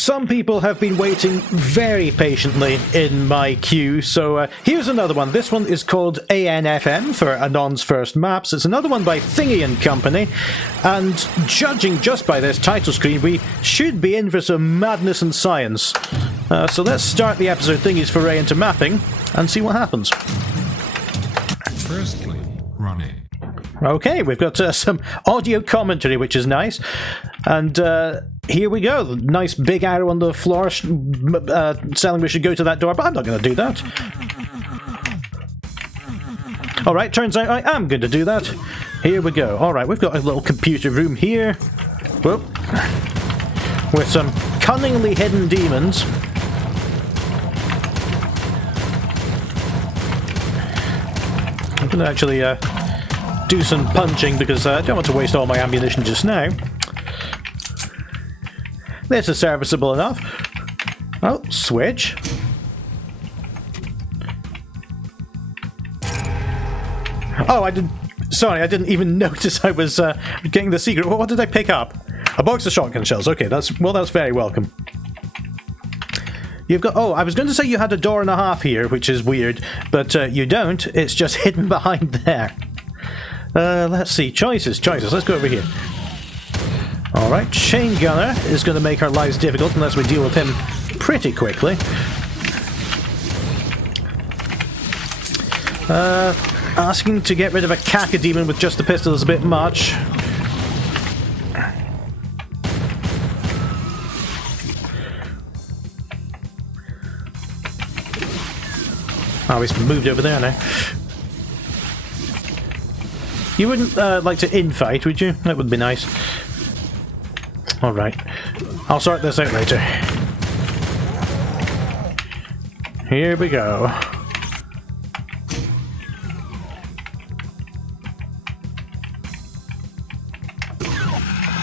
some people have been waiting very patiently in my queue, so here's another one. This one is called ANFM for Anon's First Maps. It's another one by Thingie and Company, and judging just by this title screen, we should be in for some madness and science. So let's start the episode Thingie's foray into mapping and see what happens. Firstly, running. Okay, we've got some audio commentary, which is nice. And here we go. Nice big arrow on the floor telling we should go to that door, but I'm not going to do that. Alright, turns out I am going to do that. Here we go. Alright, we've got a little computer room here. Whoop. With some cunningly hidden demons. I'm going to actually do some punching because I don't want to waste all my ammunition just now. This is serviceable enough. Oh, switch. Oh, I didn't... Sorry, I didn't even notice I was getting the secret. What did I pick up? A box of shotgun shells. Okay, that's very welcome. You've got... Oh, I was going to say you had a door and a half here, which is weird, but you don't. It's just hidden behind there. Let's see. Choices. Let's go over here. Alright, Chain Gunner is going to make our lives difficult unless we deal with him pretty quickly. Asking to get rid of a Cacodemon with just the pistol is a bit much. Oh, he's moved over there now. You wouldn't like to infight, would you? That would be nice. Alright. I'll sort this out later. Here we go.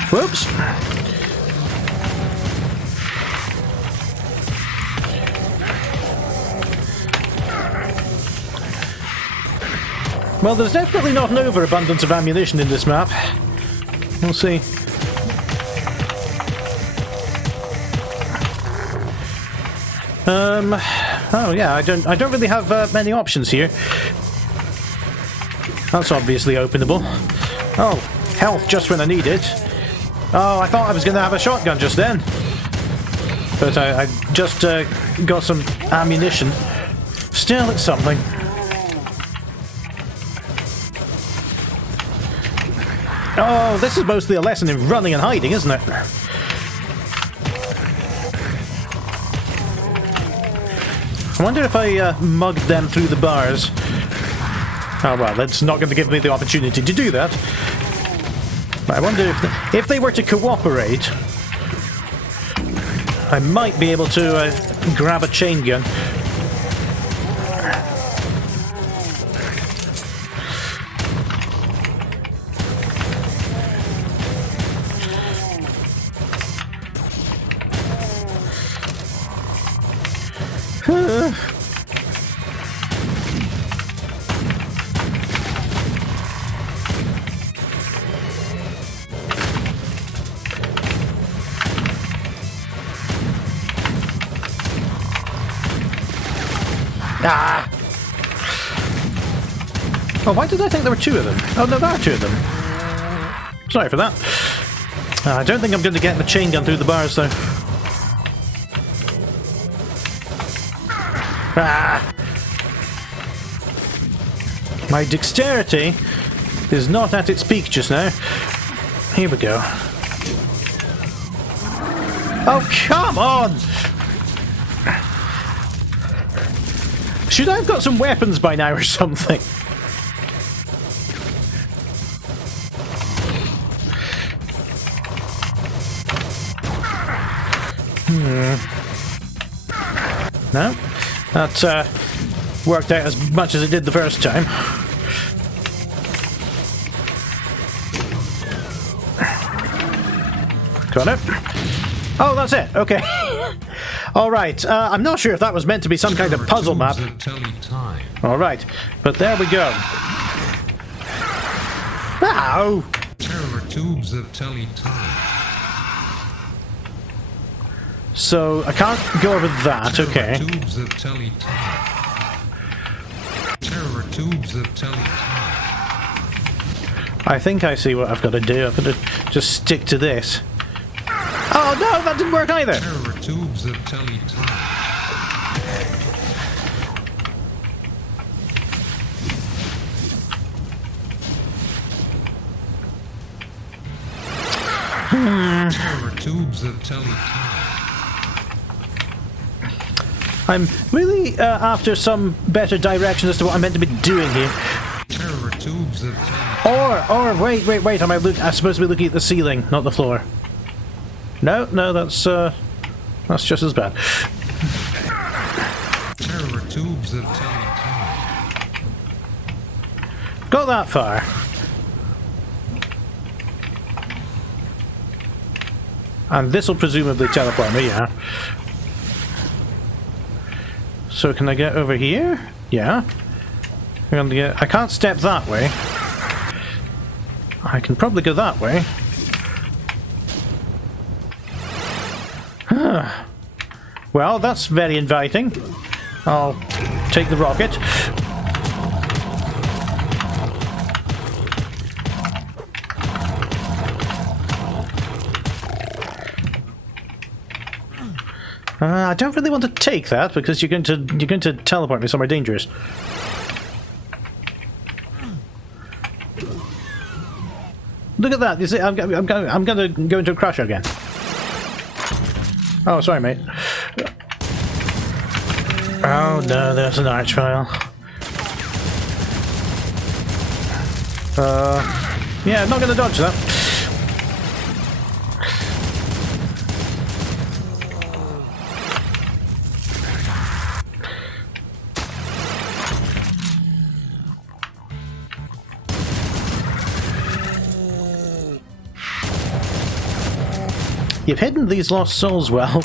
Whoops. Well, there's definitely not an overabundance of ammunition in this map. We'll see. Oh yeah, I don't really have many options here. That's obviously openable. Oh, health just when I need it. Oh, I thought I was going to have a shotgun just then. But I just got some ammunition. Still, it's something. Oh, this is mostly a lesson in running and hiding, isn't it? I wonder if I mugged them through the bars. Oh, well, that's not going to give me the opportunity to do that. But I wonder if they were to cooperate, I might be able to grab a chain gun. Ah! Oh, why did I think there were two of them? Oh, no, there are two of them. Sorry for that. I don't think I'm going to get the chain gun through the bars, though. Ah! My dexterity is not at its peak just now. Here we go. Oh, come on! Should I have got some weapons by now or something? No? That worked out as much as it did the first time. Got it? Oh, that's it. Okay. Alright, I'm not sure if that was meant to be some kind of puzzle map. Alright, but there we go. Ow! Terror tubes that tell you time. So I can't go over that, okay. Tubes of telly Terror tubes of telly I think I see what I've got to do. I've got to just stick to this. Oh no, that didn't work either! Terror tubes of telly Terror tubes of telly I'm really after some better direction as to what I'm meant to be doing here. Terror tubes of telly Or wait, I'm supposed to be looking at the ceiling, not the floor. No, that's just as bad. Terror tubes of telly Got that far. And this will presumably teleport me, yeah. So can I get over here? Yeah. I can't step that way. I can probably go that way. Well, that's very inviting. I'll take the rocket. I don't really want to take that because you're going to teleport me somewhere dangerous. Look at that! You see, I'm going to go into a crusher again. Oh, sorry, mate. Oh no, there's an archvile. Yeah, not going to dodge that. You've hidden these lost souls well.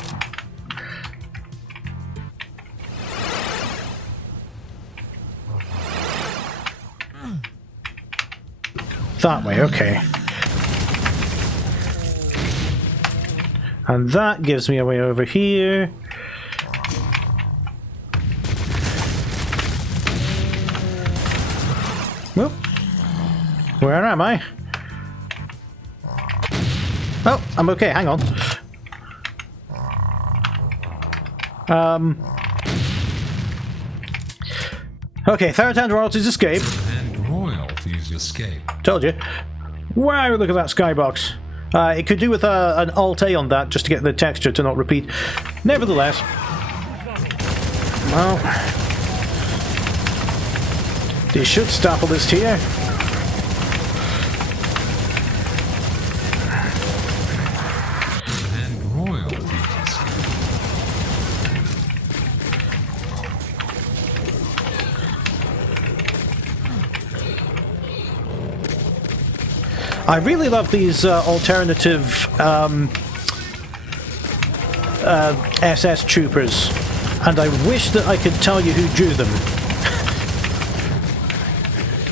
That way, okay. And that gives me a way over here. Whoop. Where am I? Oh, I'm okay, hang on. Okay, third-hand royalties escape. and royalties escape. Told you. Wow, look at that skybox. It could do with an Alt-A on that, just to get the texture to not repeat. Nevertheless. Well. They should stop all this here. I really love these alternative SS troopers, and I wish that I could tell you who drew them.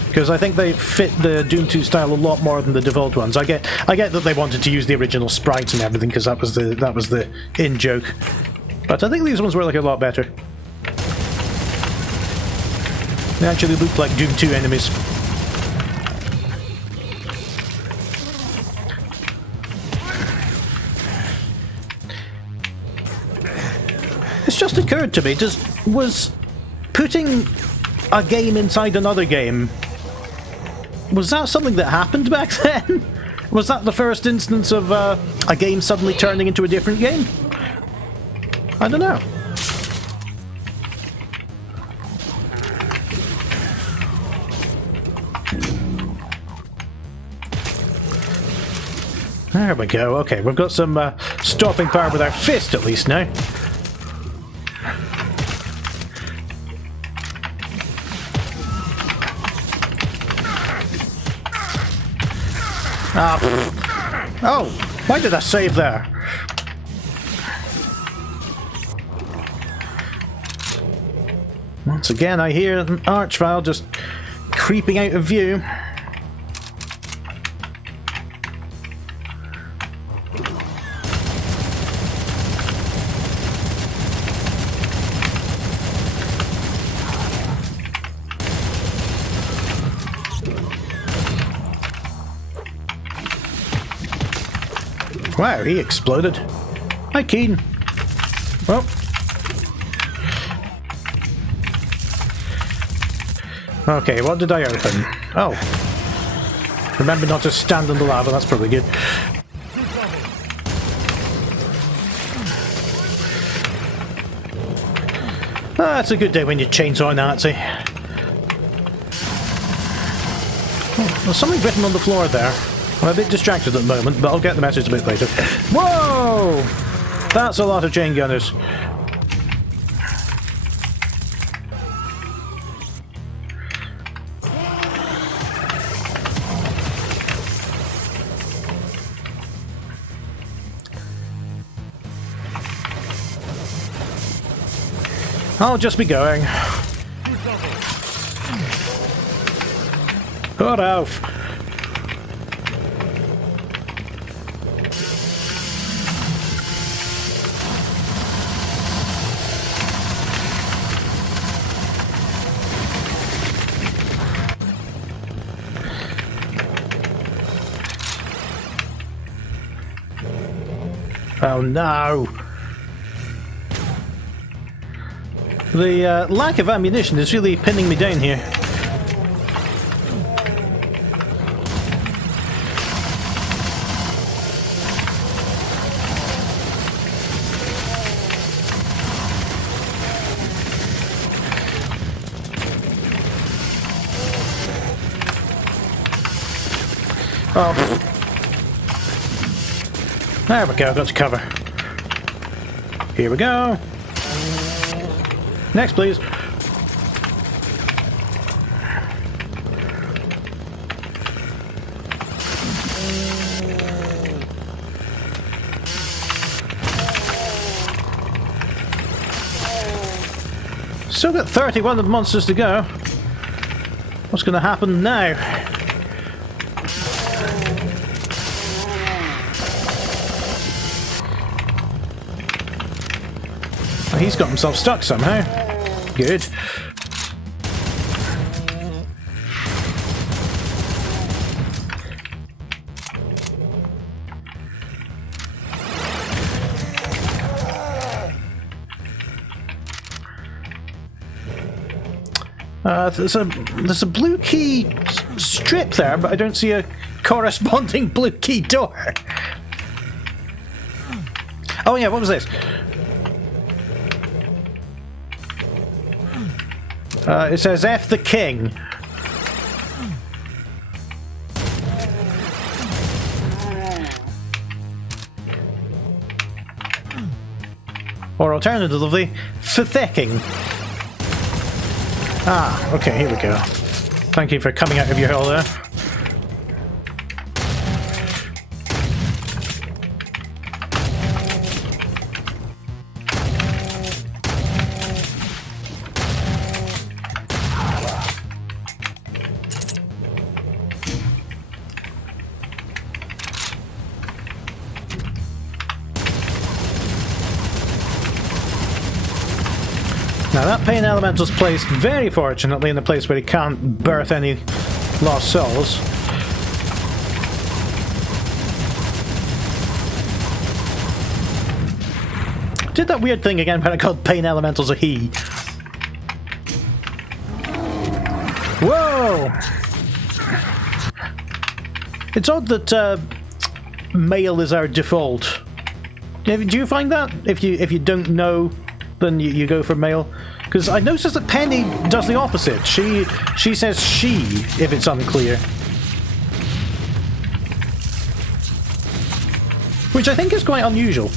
Because I think they fit the Doom 2 style a lot more than the devolved ones. I get that they wanted to use the original sprites and everything because that was the in joke. But I think these ones were like a lot better. They actually looked like Doom 2 enemies. It's just occurred to me, was putting a game inside another game, was that something that happened back then? Was that the first instance of a game suddenly turning into a different game? I don't know. There we go. Okay, we've got some stopping power with our fist at least now. Oh, why did I save there? Once again, I hear an archvile just creeping out of view. Wow, he exploded. Hi, Keen. Well. Okay, what did I open? Oh. Remember not to stand on the lava, that's probably good. That's a good day when you chainsaw a Nazi. Oh, there's something written on the floor there. I'm a bit distracted at the moment, but I'll get the message a bit later. Whoa! That's a lot of chain gunners. I'll just be going. Cut off. Oh no! The lack of ammunition is really pinning me down here. Oh. There we go, got to cover. Here we go. Next, please. Still got 31 of the monsters to go. What's going to happen now? Oh, he's got himself stuck somehow. Good. There's a blue key strip there, but I don't see a corresponding blue key door. Oh yeah, what was this? It says F the King. Or alternatively, Thicking. Ah, okay, here we go. Thank you for coming out of your hole there. Now that Pain Elemental's placed, very fortunately, in a place where he can't birth any lost souls. Did that weird thing again when I called Pain Elementals a he. Whoa! It's odd that male is our default. Do you find that? If you don't know, then you go for male? Because I noticed that Penny does the opposite. She says she if it's unclear. Which I think is quite unusual.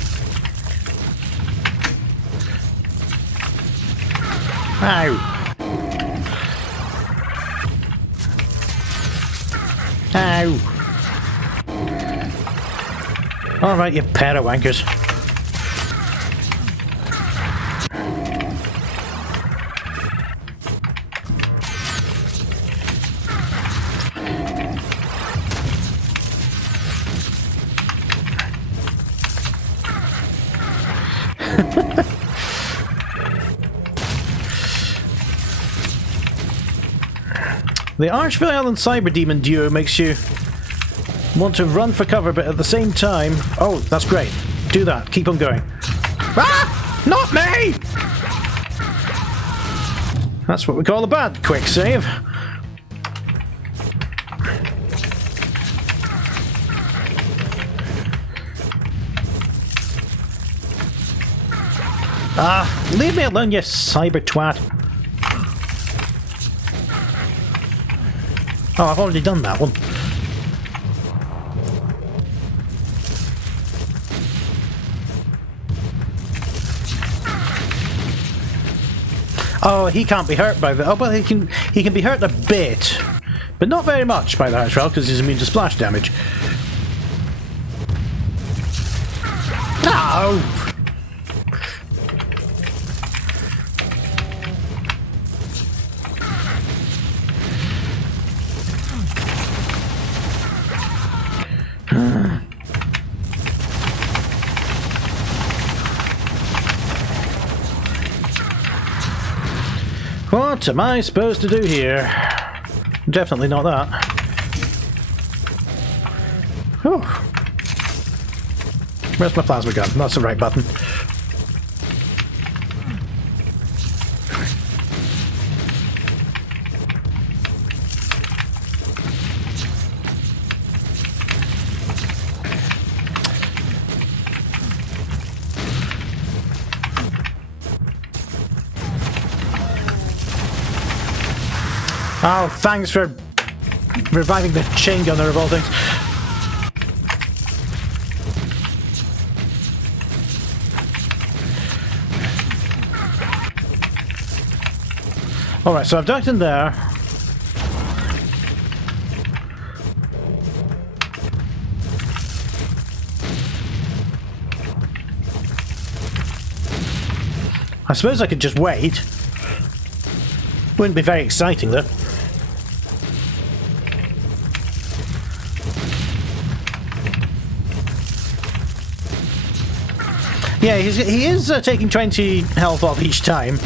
Ow. Ow. Alright, you pair of wankers. The Archvile and Cyberdemon duo makes you Want to run for cover, but at the same time... Oh, that's great. Do that. Keep on going. Ah! Not me! That's what we call a bad quick save. Ah, leave me alone, you cyber twat. Oh, I've already done that one. Oh, he can't be hurt by the... Oh, well, he can be hurt a bit. But not very much by the Harsh Shell, because he's immune to splash damage. No! What am I supposed to do here? Definitely not that. Oh. Where's my plasma gun? That's the right button. Oh, thanks for reviving the chain gunner of all things. Alright, so I've ducked in there. I suppose I could just wait. Wouldn't be very exciting though. Yeah, he is taking 20 health off each time.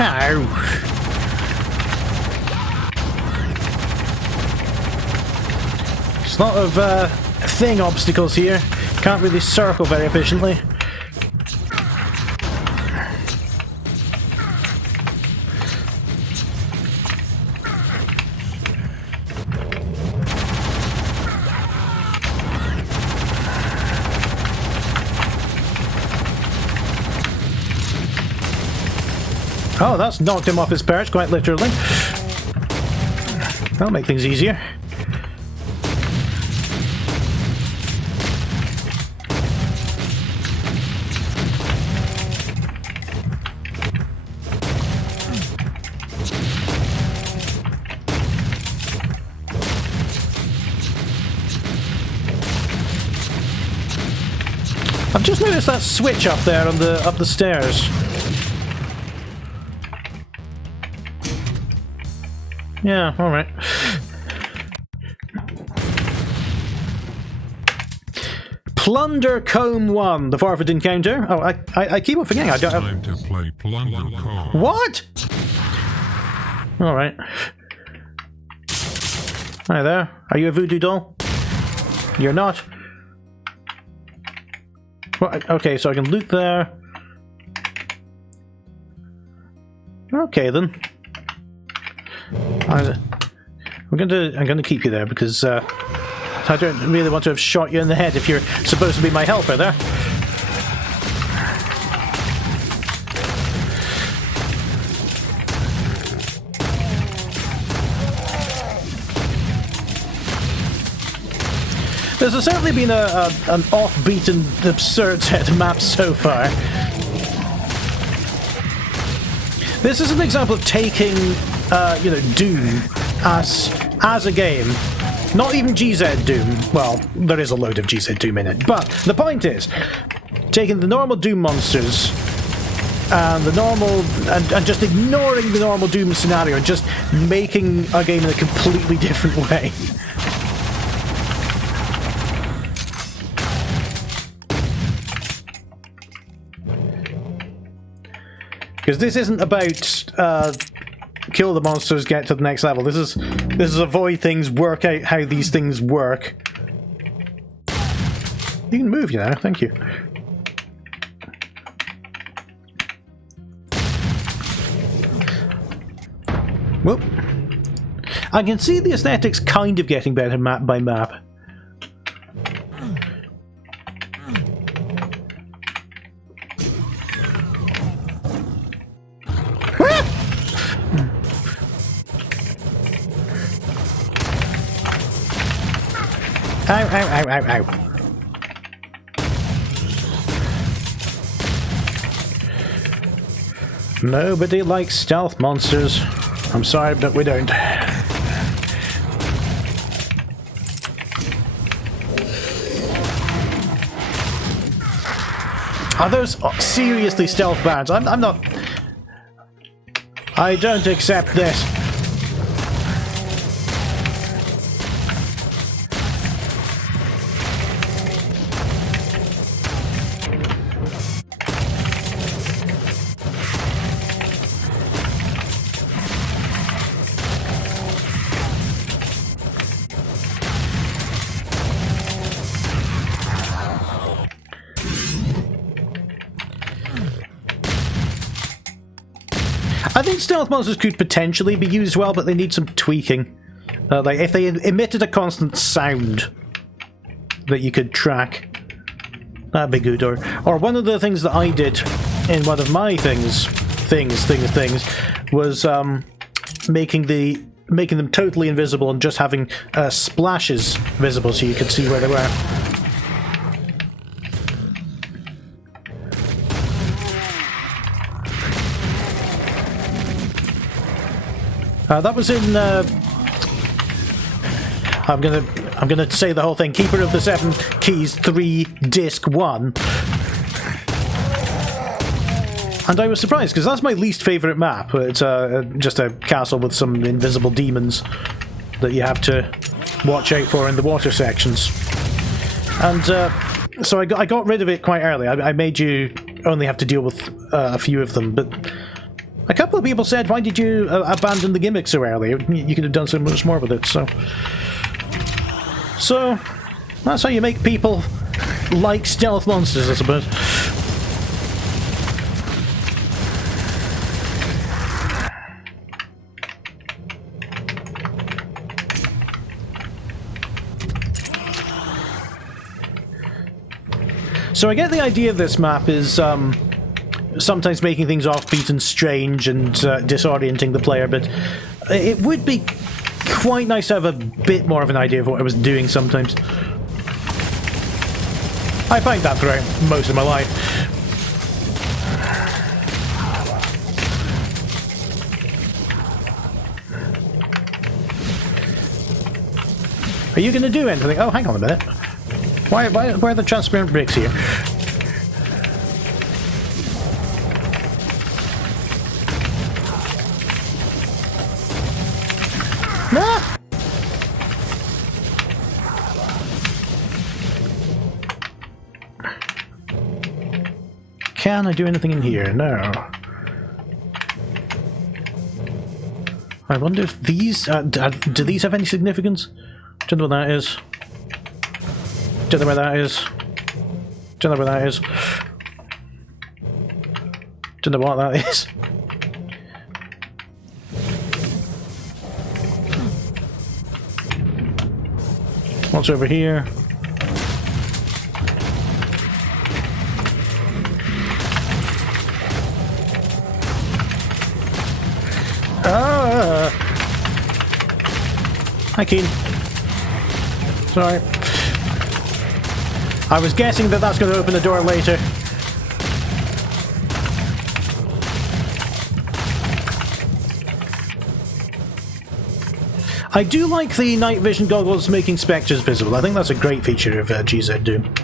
Ow. There's a lot of thing obstacles here. Can't really circle very efficiently. Oh, that's knocked him off his perch, quite literally. That'll make things easier. I've just noticed that switch up there on the up the stairs. Yeah, alright. Plunder Comb 1, the forfeit encounter. Oh, I keep on forgetting I don't have... Time to play Plunder Comb. What? Alright. Hi there. Are you a voodoo doll? You're not? Well, okay, so I can loot there. Okay then. I'm going to keep you there because I don't really want to have shot you in the head if you're supposed to be my helper there. There's certainly been an offbeat and absurd set of maps so far. This is an example of taking, you know, Doom as a game. Not even GZ Doom. Well, there is a load of GZ Doom in it. But the point is, taking the normal Doom monsters and the normal, and just ignoring the normal Doom scenario and just making a game in a completely different way. Because this isn't about kill the monsters, get to the next level. This is avoid things, work out how these things work. You can move, you know. Thank you. Whoop. I can see the aesthetics kind of getting better map by map. Ow, ow, ow, ow, ow. Nobody likes stealth monsters. I'm sorry, but we don't. Are those seriously stealth bands? I'm not... I don't accept this. I think stealth monsters could potentially be used well, but they need some tweaking. Like, if they emitted a constant sound that you could track, that'd be good. Or one of the things that I did in one of my things was making them totally invisible and just having splashes visible so you could see where they were. That was in. I'm gonna say the whole thing. Keeper of the Seven Keys 3 Disc 1, and I was surprised because that's my least favourite map. It's just a castle with some invisible demons that you have to watch out for in the water sections, and so I got rid of it quite early. I made you only have to deal with a few of them, but. A couple of people said, why did you abandon the gimmick so early? You could have done so much more with it, so that's how you make people like stealth monsters, I suppose. So I get the idea of this map is sometimes making things offbeat and strange and disorienting the player, but it would be quite nice to have a bit more of an idea of what I was doing sometimes. I find that throughout most of my life. Are you going to do anything? Oh, hang on a minute. Why are the transparent bricks here? Can I do anything in here? No. I wonder if these... do these have any significance? Don't know what that is. Don't know where that is. Don't know where that is. Don't know what that is. What's over here? Hi, Keen. Sorry. I was guessing that that's going to open the door later. I do like the night vision goggles making spectres visible. I think that's a great feature of GZ Doom.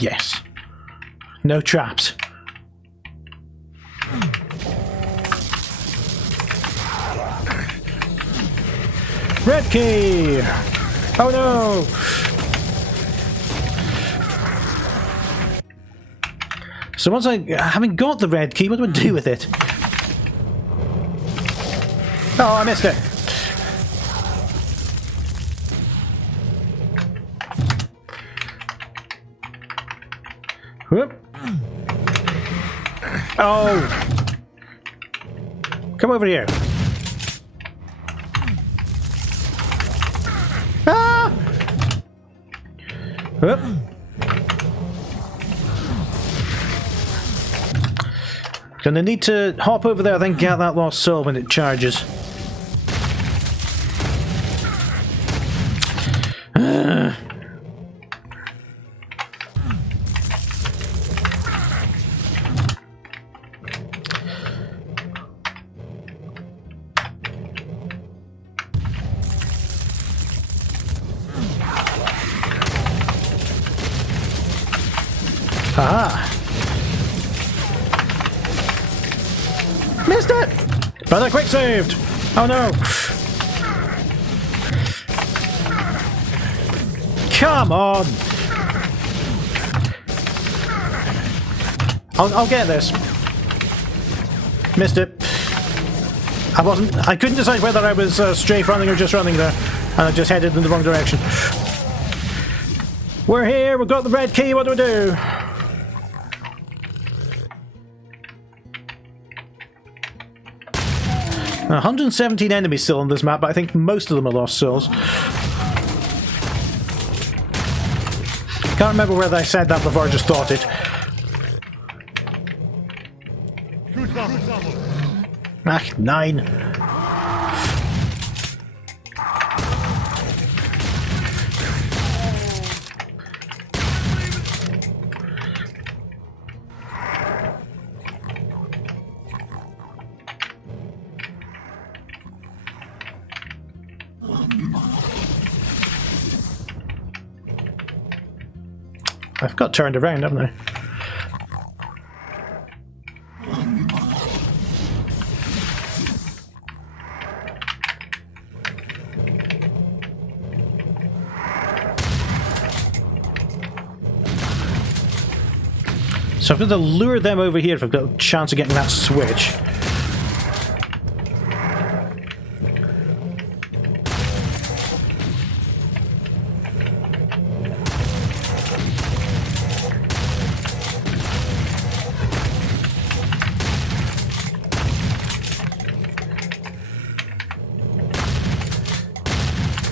Yes. No traps. Red key! Oh no! So once I haven't got the red key, what do I do with it? Oh, I missed it! Whoop. Oh! Come over here. Ah! Whoop. Gonna need to hop over there, then get that lost soul when it charges. Aha! Missed it! But I quick saved! Oh no! Come on! I'll get this. Missed it. I couldn't decide whether I was strafe running or just running there. And I just headed in the wrong direction. We're here, we've got the red key, what do we do? 117 enemies still on this map, but I think most of them are lost souls. Can't remember whether I said that before, I just thought it. Ah, 9. I've got turned around, haven't I? So I've got to lure them over here if I've got a chance of getting that switch.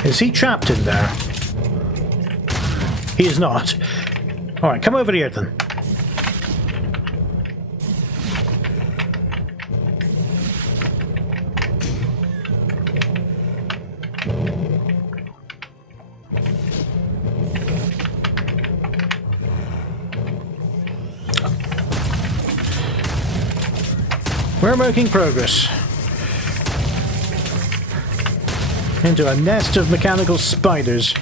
Is he trapped in there? He is not. Alright, come over here then. We're making progress. Into a nest of mechanical spiders.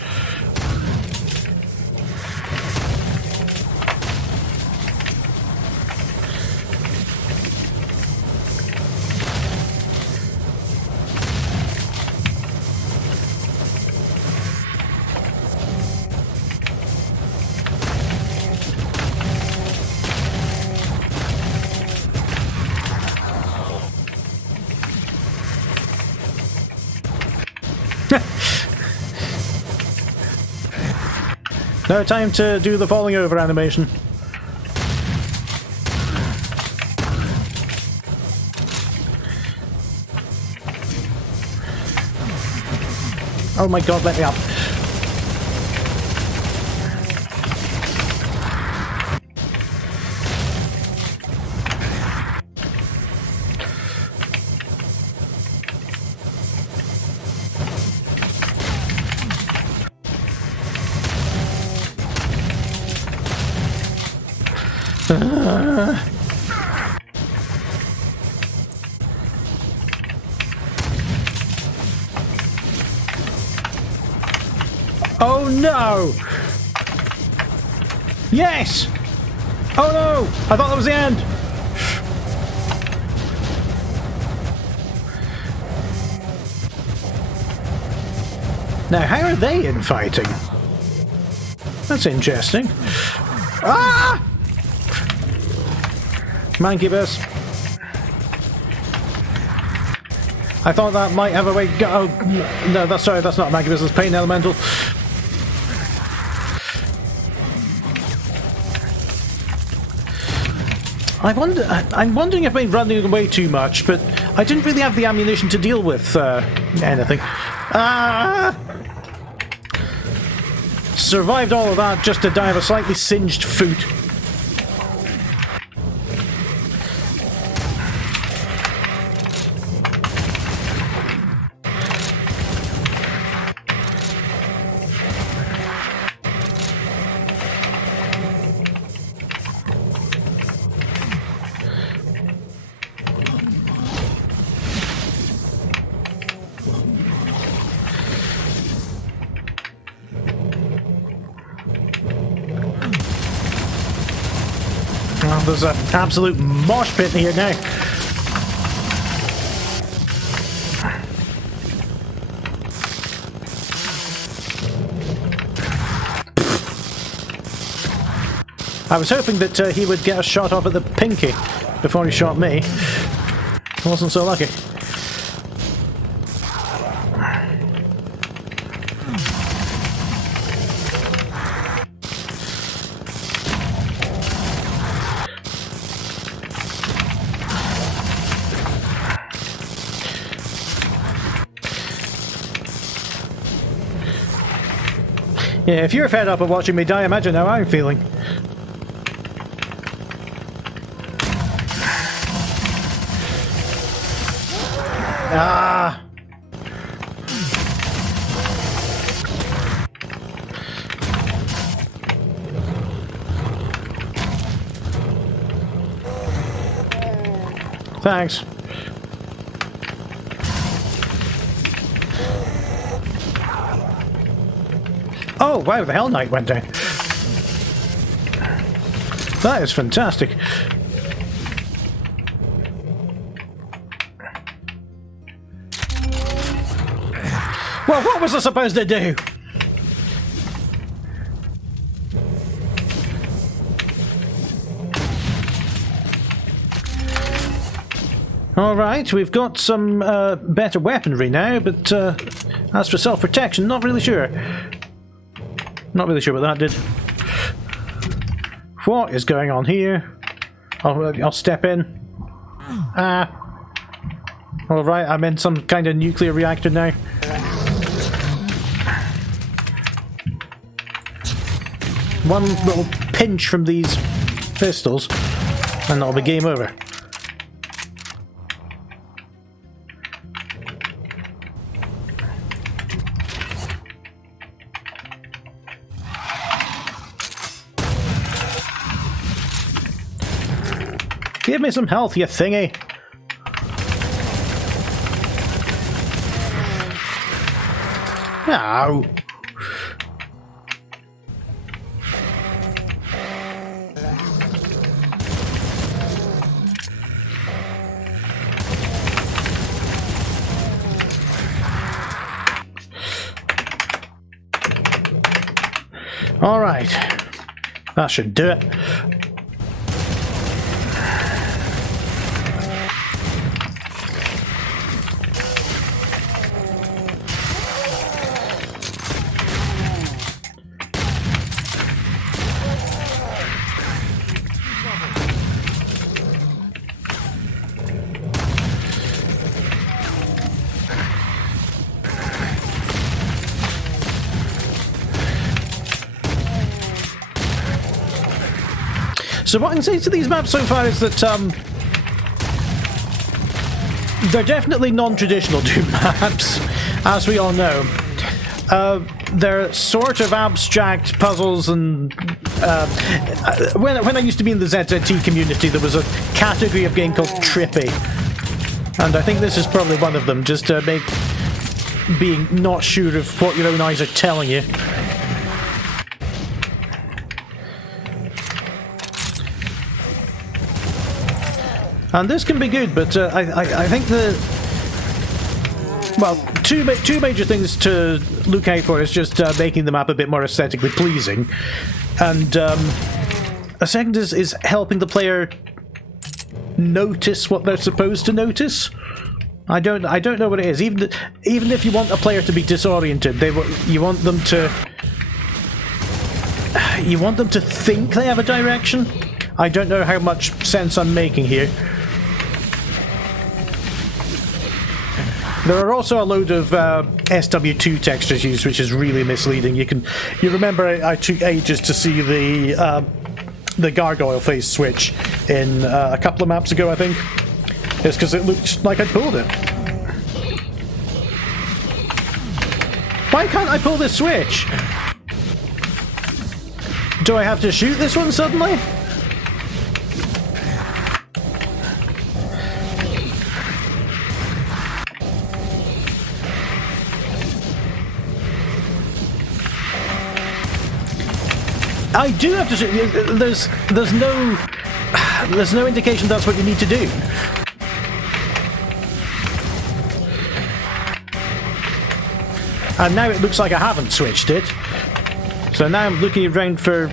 No time to do the falling over animation. Oh my god, let me up. Oh no! Yes! Oh no! I thought that was the end! Now, how are they infighting? That's interesting. Ah! Monkey bus. I thought that might have a way. Oh no, that's sorry. That's not a monkey bus. It's pain elemental. I'm wondering if I'm running away too much, but I didn't really have the ammunition to deal with anything. Ah! Survived all of that just to die of a slightly singed foot. Oh, there's an absolute mosh pit here now. I was hoping that he would get a shot off at the pinky before he shot me. I wasn't so lucky. Yeah, if you're fed up of watching me die, imagine how I'm feeling. Ah! Thanks. Oh, wow, the Hell Knight went down. That is fantastic. Well, what was I supposed to do? Alright, we've got some better weaponry now, but as for self-protection, not really sure. Not really sure what that did. What is going on here? I'll step in. Ah. Alright, I'm in some kind of nuclear reactor now. One little pinch from these pistols, and that'll be game over. Give me some health, you thingy! Ow! Alright, that should do it. So what I can say to these maps so far is that they're definitely non-traditional Doom maps, as we all know. They're sort of abstract puzzles, and when I used to be in the ZZT community, there was a category of game called trippy, and I think this is probably one of them, just to make being not sure of what your own eyes are telling you. And this can be good, but I think well, two major things to look out for is just making the map a bit more aesthetically pleasing, and a second is helping the player notice what they're supposed to notice. I don't know what it is. Even if you want a player to be disoriented, you want them to think they have a direction. I don't know how much sense I'm making here. There are also a load of SW2 textures used, which is really misleading. You remember I took ages to see the gargoyle face switch in a couple of maps ago, I think. It's because it looked like I pulled it. Why can't I pull this switch? Do I have to shoot this one suddenly? I do have to shoot. There's no indication that's what you need to do. And now it looks like I haven't switched it. So now I'm looking around for...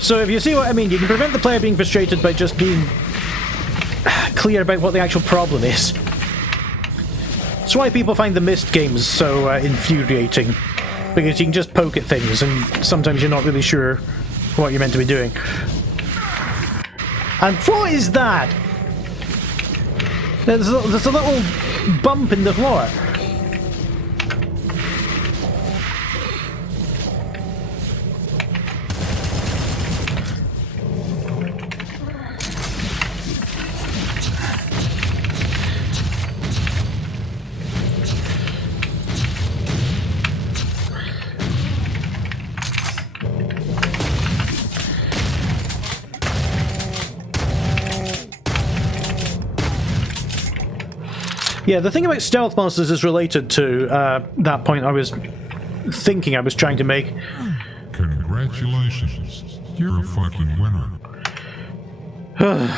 So if you see what I mean, you can prevent the player being frustrated by just being clear about what the actual problem is. That's why people find the Myst games so infuriating. Because you can just poke at things and sometimes you're not really sure what you're meant to be doing. And what is that? There's a little bump in the floor. Yeah, the thing about stealth monsters is related to that point I was thinking I was trying to make. Congratulations, you're a fucking winner.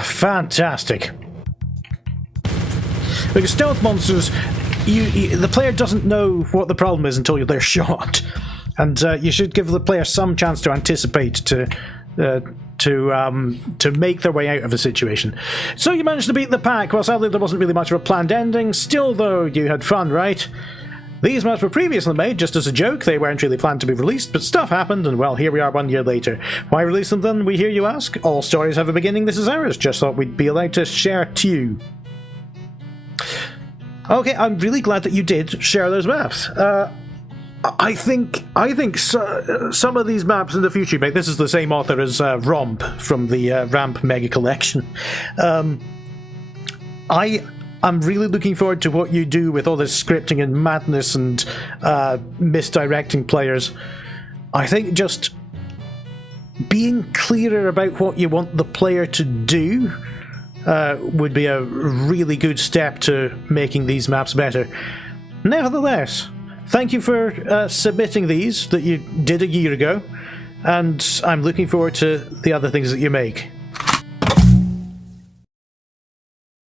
Fantastic. Because stealth monsters, the player doesn't know what the problem is until they're shot. And you should give the player some chance to anticipate to make their way out of a situation. So you managed to beat the pack. Well, sadly there wasn't really much of a planned ending. Still though, you had fun, right? These maps were previously made just as a joke. They weren't really planned to be released, but stuff happened, and well, here we are 1 year later. Why release them then, we hear you ask? All stories have a beginning, this is ours. Just thought we'd be allowed to share too. Okay, I'm really glad that you did share those maps. I think some of these maps in the future, mate, this is the same author as Romp from the Ramp Mega Collection. I'm really looking forward to what you do with all this scripting and madness and misdirecting players. I think just being clearer about what you want the player to do would be a really good step to making these maps better. Nevertheless, thank you for submitting these that you did a year ago, and I'm looking forward to the other things that you make.